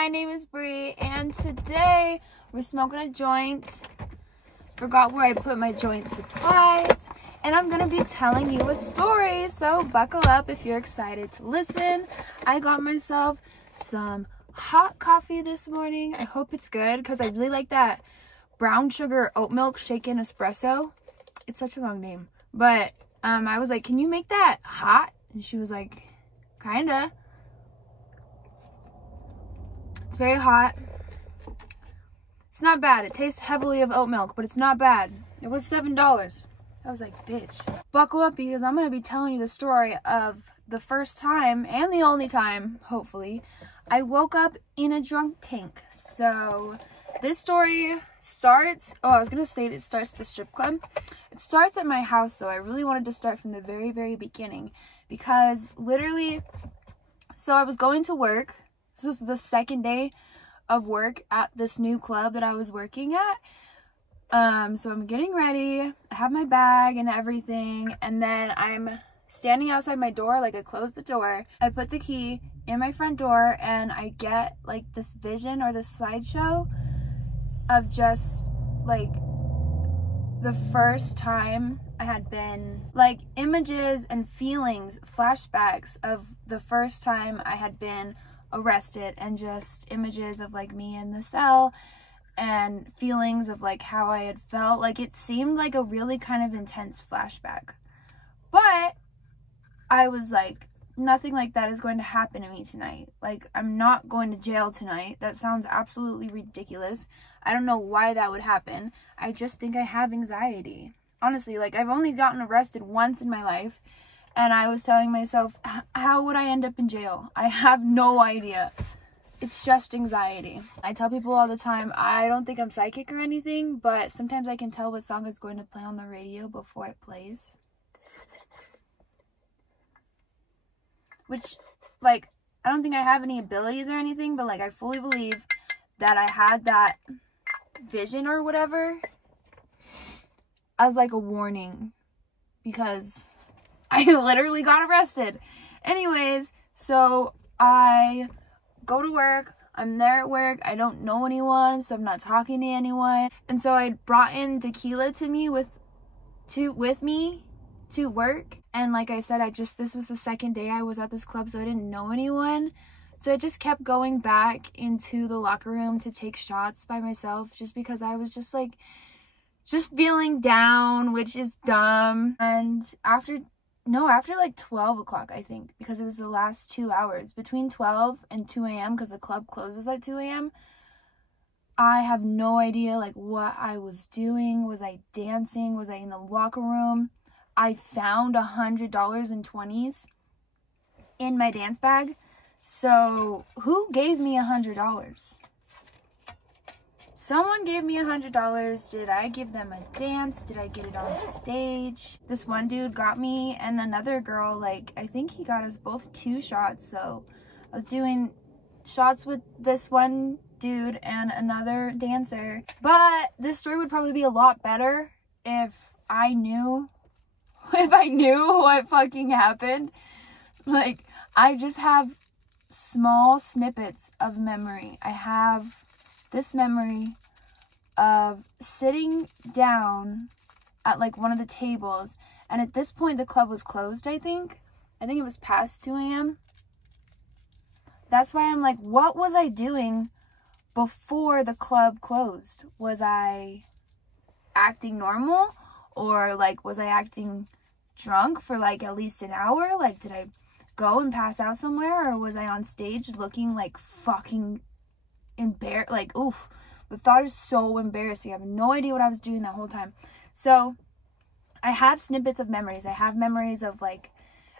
my name is Bree, and today we're smoking a joint. Forgot where I put my joint supplies, and I'm gonna be telling you a story, so buckle up if you're excited to listen. I got myself some hot coffee this morning. I hope it's good because I really like that brown sugar oat milk shaken espresso. It's such a long name, but I was like, can you make that hot? And she was like, kinda. It's very hot. It's not bad. It tastes heavily of oat milk, but it's not bad. It was $7. I was like, bitch. Buckle up because I'm going to be telling you the story of the first time and the only time, hopefully, I woke up in a drunk tank. So this story starts, I was going to say it starts at the strip club. It starts at my house though. I really wanted to start from the very, very beginning because literally, so I was going to work. This was the second day of work at this new club that I was working at. So I'm getting ready, I have my bag and everything, and then I'm standing outside my door, like I closed the door, I put the key in my front door, and I get like this vision or this slideshow of just like the first time I had been, like images and feelings, flashbacks of the first time I had been arrested, and just images of like me in the cell and feelings of like how I had felt. Like it seemed like a really kind of intense flashback, but I was like, nothing like that is going to happen to me tonight. Like I'm not going to jail tonight. That sounds absolutely ridiculous. I don't know why that would happen. I just think I have anxiety. Honestly, like I've only gotten arrested once in my life, and I was telling myself, how would I end up in jail? I have no idea. It's just anxiety. I tell people all the time, I don't think I'm psychic or anything, but sometimes I can tell what song is going to play on the radio before it plays. Which, like, I don't think I have any abilities or anything, but like I fully believe that I had that vision or whatever as like a warning, because I literally got arrested. Anyways, so I go to work. I'm there at work. I don't know anyone, so I'm not talking to anyone. And so I brought in tequila to me with me to work. And like I said, this was the second day I was at this club, so I didn't know anyone. So I just kept going back into the locker room to take shots by myself, just because I was just like, just feeling down, which is dumb. And after like 12 o'clock, I think, because it was the last 2 hours, between 12 and 2 a.m., because the club closes at 2 a.m., I have no idea, like, what I was doing. Was I dancing? Was I in the locker room? I found $100 in 20s in my dance bag. So, who gave me $100? Someone gave me $100. Did I give them a dance? Did I get it on stage? This one dude got me and another girl, like, I think he got us both 2 shots. So I was doing shots with this one dude and another dancer. But this story would probably be a lot better if I knew what fucking happened. Like, I just have small snippets of memory. I have this memory of sitting down at like one of the tables, and at this point the club was closed. I think it was past 2 a.m. That's why I'm like, what was I doing before the club closed? Was I acting normal, or like was I acting drunk for like at least an hour? Like, did I go and pass out somewhere, or was I on stage looking like fucking embarrassed? Like, oof, the thought is so embarrassing. I have no idea what I was doing that whole time. So I have snippets of memories. I have memories of like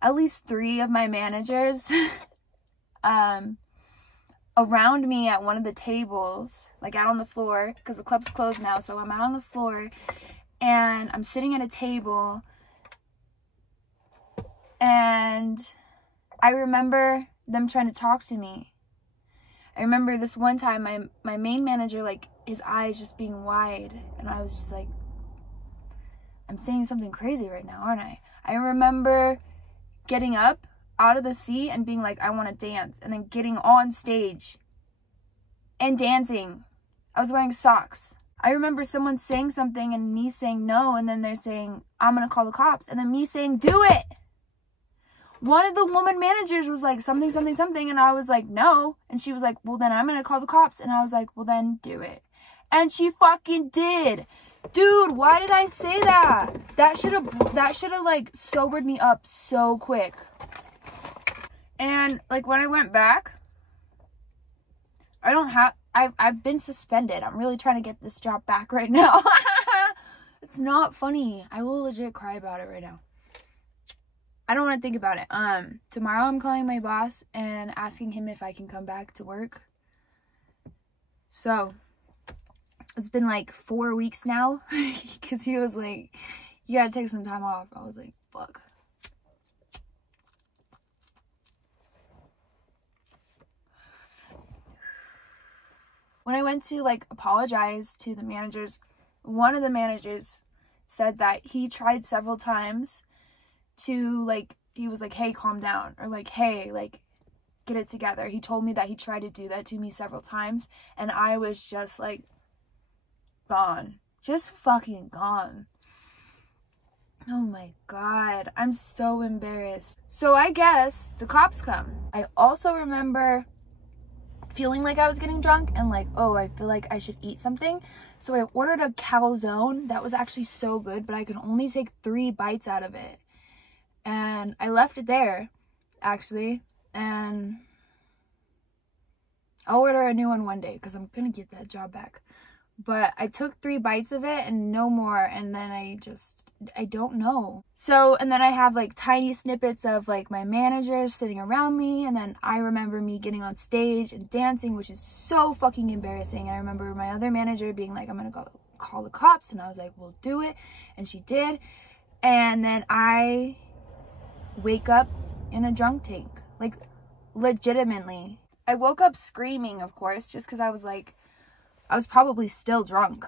at least 3 of my managers around me at one of the tables, like out on the floor, because the club's closed now. So I'm out on the floor and I'm sitting at a table, and I remember them trying to talk to me. I remember this one time, my main manager, like, his eyes just being wide, and I was just like, I'm saying something crazy right now, aren't I? I remember getting up out of the seat and being like, I want to dance, and then getting on stage and dancing. I was wearing socks. I remember someone saying something and me saying no, and then they're saying, I'm gonna call the cops, and then me saying, do it. One of the woman managers was like, something, something, something, and I was like, no. And she was like, well, then I'm gonna call the cops. And I was like, well, then do it. And she fucking did. Dude, why did I say that? That should have like sobered me up so quick. And like when I went back, I've been suspended. I'm really trying to get this job back right now. It's not funny. I will legit cry about it right now. I don't want to think about it. Tomorrow I'm calling my boss and asking him if I can come back to work. So, it's been like 4 weeks now. Because he was like, you gotta take some time off. I was like, fuck. When I went to like apologize to the managers, one of the managers said that he tried several times to like, he was like, hey, calm down, or like, hey, like, get it together. He told me that he tried to do that to me several times, and I was just like, gone. Just fucking gone. Oh my god, I'm so embarrassed. So I guess the cops come. I also remember feeling like I was getting drunk and like, oh, I feel like I should eat something. So I ordered a calzone that was actually so good, but I could only take 3 bites out of it. And I left it there, actually. And I'll order a new one day because I'm gonna get that job back. But I took 3 bites of it and no more, and then I don't know. So, and then I have like tiny snippets of like my managers sitting around me, and then I remember me getting on stage and dancing, which is so fucking embarrassing. I remember my other manager being like, I'm gonna go call the cops, and I was like, well, do it, and she did. And then I wake up in a drunk tank, like legitimately. I woke up screaming, of course, just because I was like, I was probably still drunk.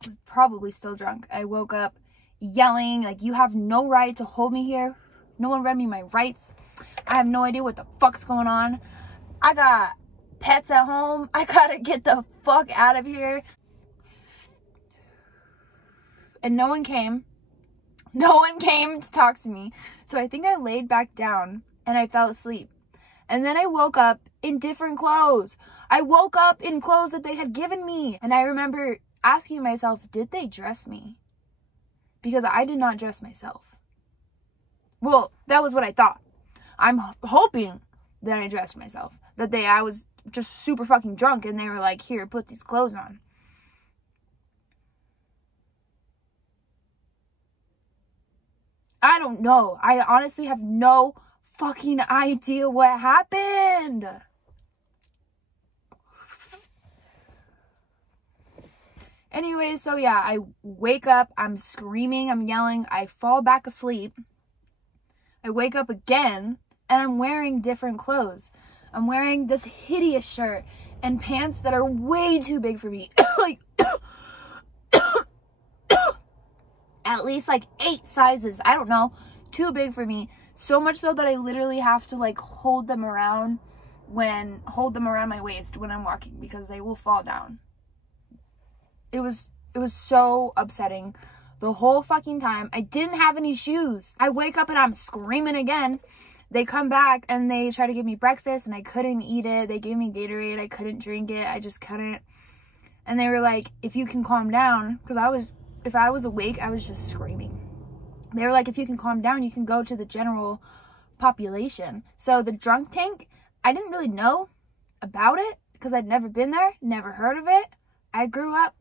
I woke up yelling, like, you have no right to hold me here. No one read me my rights. I have no idea what the fuck's going on. I got pets at home. I gotta get the fuck out of here. And no one came. No one came to talk to me. So I think I laid back down and I fell asleep. And then I woke up in different clothes. I woke up in clothes that they had given me. And I remember asking myself, did they dress me? Because I did not dress myself. Well, that was what I thought. I'm hoping that I dressed myself. That I was just super fucking drunk and they were like, here, put these clothes on. I don't know. I honestly have no fucking idea what happened. Anyway, so yeah, I wake up, I'm screaming, I'm yelling, I fall back asleep. I wake up again, and I'm wearing different clothes. I'm wearing this hideous shirt and pants that are way too big for me. Like, at least like 8 sizes, I don't know, too big for me. So much so that I literally have to like hold them around my waist when I'm walking because they will fall down. It was so upsetting the whole fucking time. I didn't have any shoes. I wake up and I'm screaming again. They come back and they try to give me breakfast and I couldn't eat it. They gave me Gatorade. I couldn't drink it. I just couldn't. And they were like, if you can calm down, because if I was awake, I was just screaming. They were like, if you can calm down, you can go to the general population. So the drunk tank, I didn't really know about it because I'd never been there, never heard of it. I grew up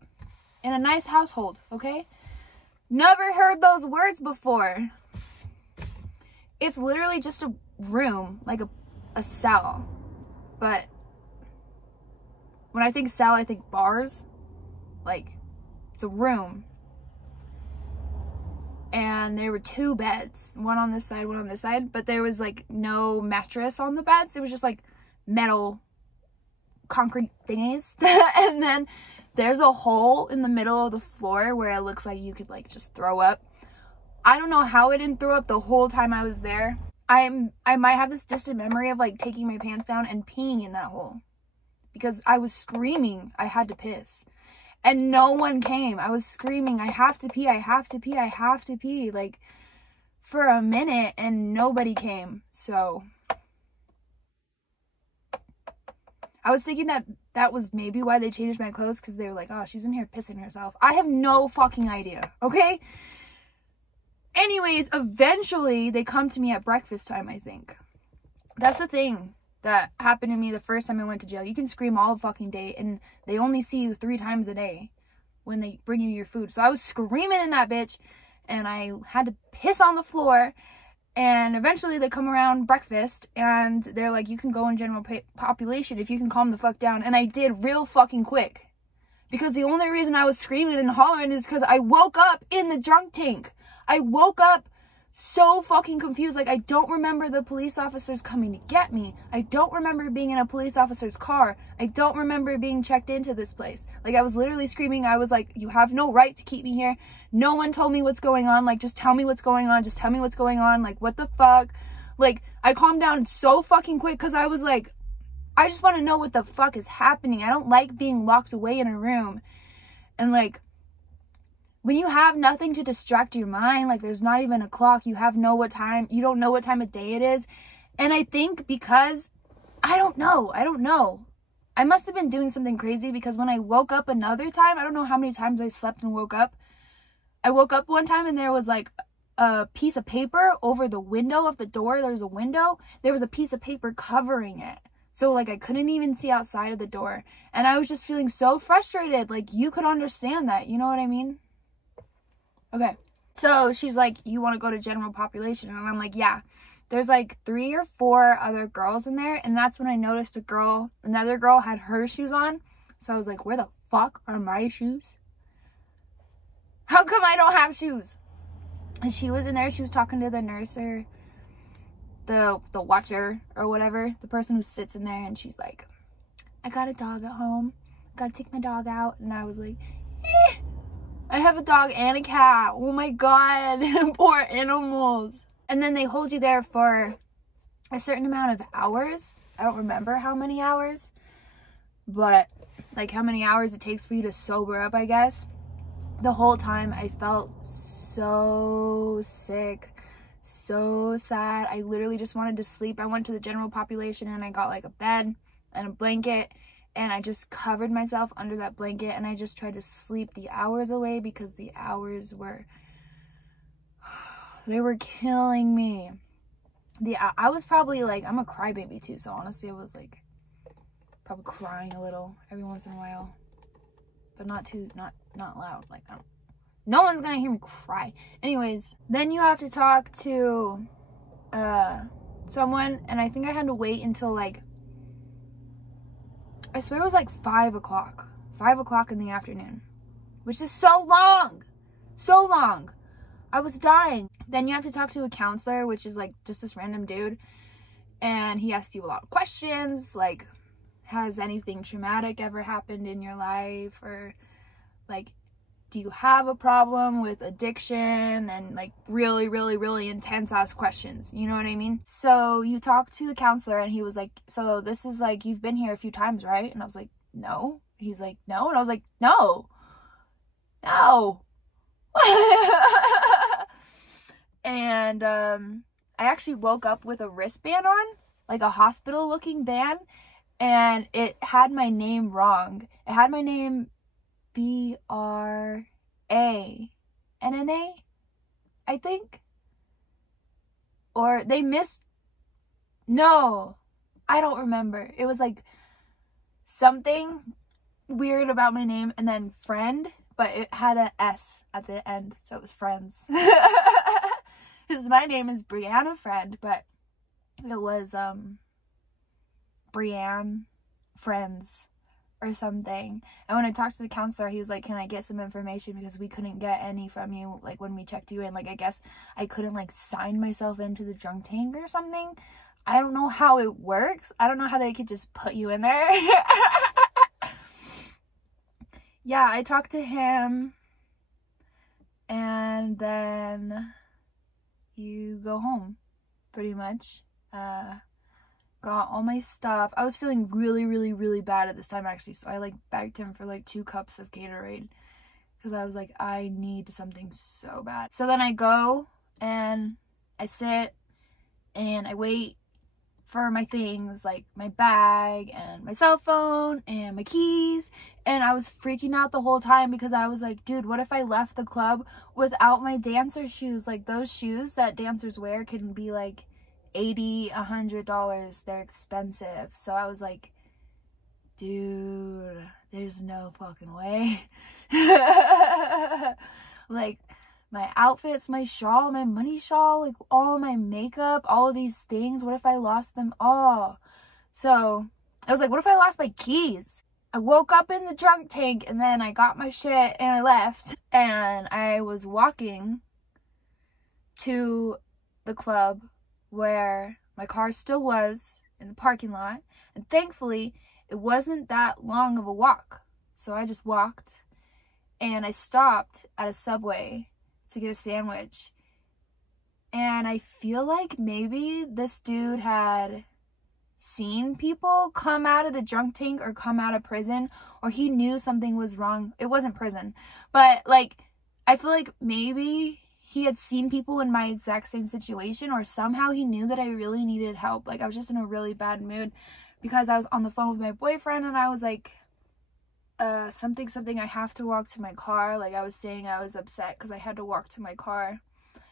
in a nice household, okay? Never heard those words before. It's literally just a room, like a cell. But when I think cell, I think bars. Like, it's a room. And there were 2 beds, one on this side, one on this side, but there was like no mattress on the beds. It was just like metal concrete thingies. And then there's a hole in the middle of the floor where it looks like you could like just throw up. I don't know how I didn't throw up the whole time I was there. I might have this distant memory of like taking my pants down and peeing in that hole. because I was screaming I had to piss. And no one came. I was screaming, I have to pee, I have to pee, I have to pee, like, for a minute, and nobody came. So I was thinking that was maybe why they changed my clothes, because they were like, oh, she's in here pissing herself. I have no fucking idea, okay? Anyways, eventually they come to me at breakfast time, I think. That's the thing that happened to me the first time I went to jail. You can scream all fucking day, and they only see you 3 times a day when they bring you your food. So I was screaming in that bitch, and I had to piss on the floor. And eventually they come around breakfast, and they're like, you can go in general population if you can calm the fuck down. And I did real fucking quick, because the only reason I was screaming and hollering is because I woke up in the drunk tank. I woke up so fucking confused. Like, I don't remember the police officers coming to get me. I don't remember being in a police officer's car. I don't remember being checked into this place. Like, I was literally screaming. I was like, you have no right to keep me here. No one told me what's going on. Like, just tell me what's going on. Just tell me what's going on. Like, what the fuck? Like, I calmed down so fucking quick, because I was like, I just want to know what the fuck is happening. I don't like being locked away in a room. And, like, when you have nothing to distract your mind, like, there's not even a clock, you don't know what time of day it is. And I think because, I don't know. I must have been doing something crazy, because when I woke up another time, I don't know how many times I slept and woke up. I woke up one time and there was like a piece of paper over the window of the door. There was a window. There was a piece of paper covering it. So, like, I couldn't even see outside of the door. And I was just feeling so frustrated. Like, you could understand that. You know what I mean? Okay, so she's like, you want to go to general population? And I'm like, yeah. There's like 3 or 4 other girls in there, and that's when I noticed another girl had her shoes on. So I was like, where the fuck are my shoes? How come I don't have shoes? And she was in there, she was talking to the nurse, or the watcher or whatever, the person who sits in there, and she's like, I got a dog at home, gotta take my dog out. And I was like, I have a dog and a cat. Oh my god. Poor animals. And then they hold you there for a certain amount of hours. I don't remember how many hours, but like how many hours it takes for you to sober up, I guess. The whole time I felt so sick, so sad. I literally just wanted to sleep. I went to the general population and I got like a bed and a blanket, and I just covered myself under that blanket, and I just tried to sleep the hours away, because the hours were, they were killing me. I was probably like, I'm a crybaby too, so honestly I was like probably crying a little every once in a while, but not loud. Like, no one's gonna hear me cry. Anyways, then you have to talk to someone, and I think I had to wait until like, I swear it was like 5 o'clock. 5 o'clock in the afternoon. Which is so long. So long. I was dying. Then you have to talk to a counselor, which is like just this random dude. And he asks you a lot of questions. Like, has anything traumatic ever happened in your life? Or like, do you have a problem with addiction? And like really, really, really intense ass questions. You know what I mean? So you talk to the counselor, and he was like, so this is like, you've been here a few times, right? And I was like, no. He's like, no. And I was like, no. And I actually woke up with a wristband on, like a hospital looking band, and it had my name wrong. It had my name B-R-A-N-N-A, I think. Or they missed, no, I don't remember. It was like something weird about my name, and then friend, but it had a S at the end, so it was friends. Because my name is Brianna Friend, but it was Brianne Friends or something. And when I talked to the counselor, he was like, can I get some information, because we couldn't get any from you, like when we checked you in. Like, I guess I couldn't like sign myself into the drunk tank or something. I don't know how it works. I don't know how they could just put you in there. Yeah, I talked to him, and then you go home, pretty much. got all my stuff. I was feeling really, really, really bad at this time, actually. So I, like, begged him for, like, 2 cups of Gatorade. Because I was like, I need something so bad. So then I go and I sit and I wait for my things, like my bag and my cell phone and my keys. And I was freaking out the whole time because I was like, dude, what if I left the club without my dancer shoes? Like, those shoes that dancers wear can be like $80, $100. They're expensive. So I was like, dude, there's no fucking way. Like, my outfits, my shawl, my money shawl, like all my makeup, all of these things, what if I lost them all? So I was like, what if I lost my keys? I woke up in the drunk tank and then I got my shit and I left. And I was walking to the club where my car still was, in the parking lot. And thankfully, it wasn't that long of a walk. So I just walked and I stopped at a Subway to get a sandwich. And I feel like maybe this dude had seen people come out of the drunk tank or come out of prison, or he knew something was wrong. It wasn't prison, but like, I feel like maybe he had seen people in my exact same situation, or somehow he knew that I really needed help. Like, I was just in a really bad mood because I was on the phone with my boyfriend and I was like, something, I have to walk to my car. Like, I was saying I was upset because I had to walk to my car.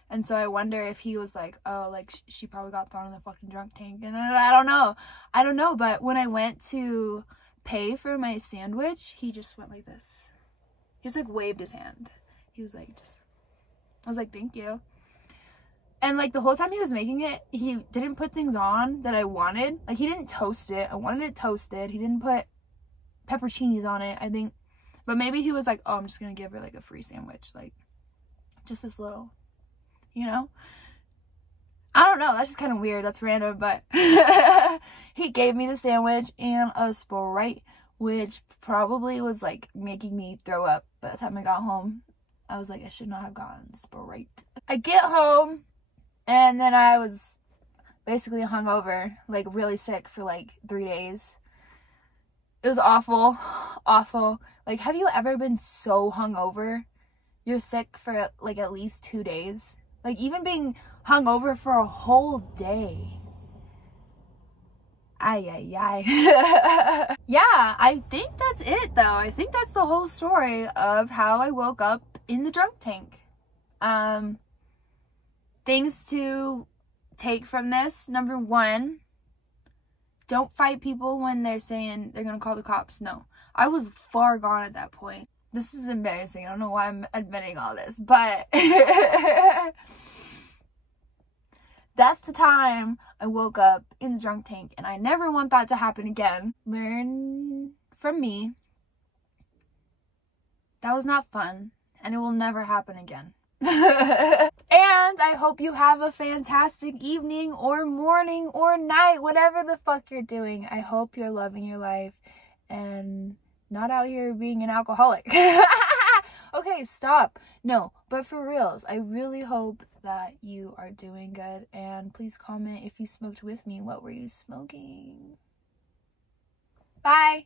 And so I wonder if he was like, oh, like, she probably got thrown in the fucking drunk tank. And I don't know. But when I went to pay for my sandwich, he just went like this. He just, like, waved his hand. He was like, I was like, thank you. And, like, the whole time he was making it, he didn't put things on that I wanted. Like, he didn't toast it. I wanted it toasted. He didn't put pepperoncinis on it, I think. But maybe he was like, oh, I'm just gonna give her like a free sandwich, like just this little, you know. I don't know, that's just kind of weird, that's random. But he gave me the sandwich and a Sprite, which probably was like making me throw up by the time I got home. I was like, I should not have gotten Sprite. I get home and then I was basically hungover, like really sick for like 3 days. It was awful, awful. Like, have you ever been so hungover? You're sick for like at least 2 days. Like, even being hungover for a whole day. Ay, ay, ay. Yeah, I think that's it though. I think that's the whole story of how I woke up in the drunk tank. Things to take from this. Number 1, don't fight people when they're saying they're gonna call the cops. No, I was far gone at that point. This is embarrassing. I don't know why I'm admitting all this, but that's the time I woke up in the drunk tank, and I never want that to happen again. Learn from me. That was not fun, and it will never happen again. And I hope you have a fantastic evening or morning or night, whatever the fuck you're doing. I hope you're loving your life and not out here being an alcoholic. Okay, stop. No, but for reals, I really hope that you are doing good. And please comment if you smoked with me. What were you smoking? Bye.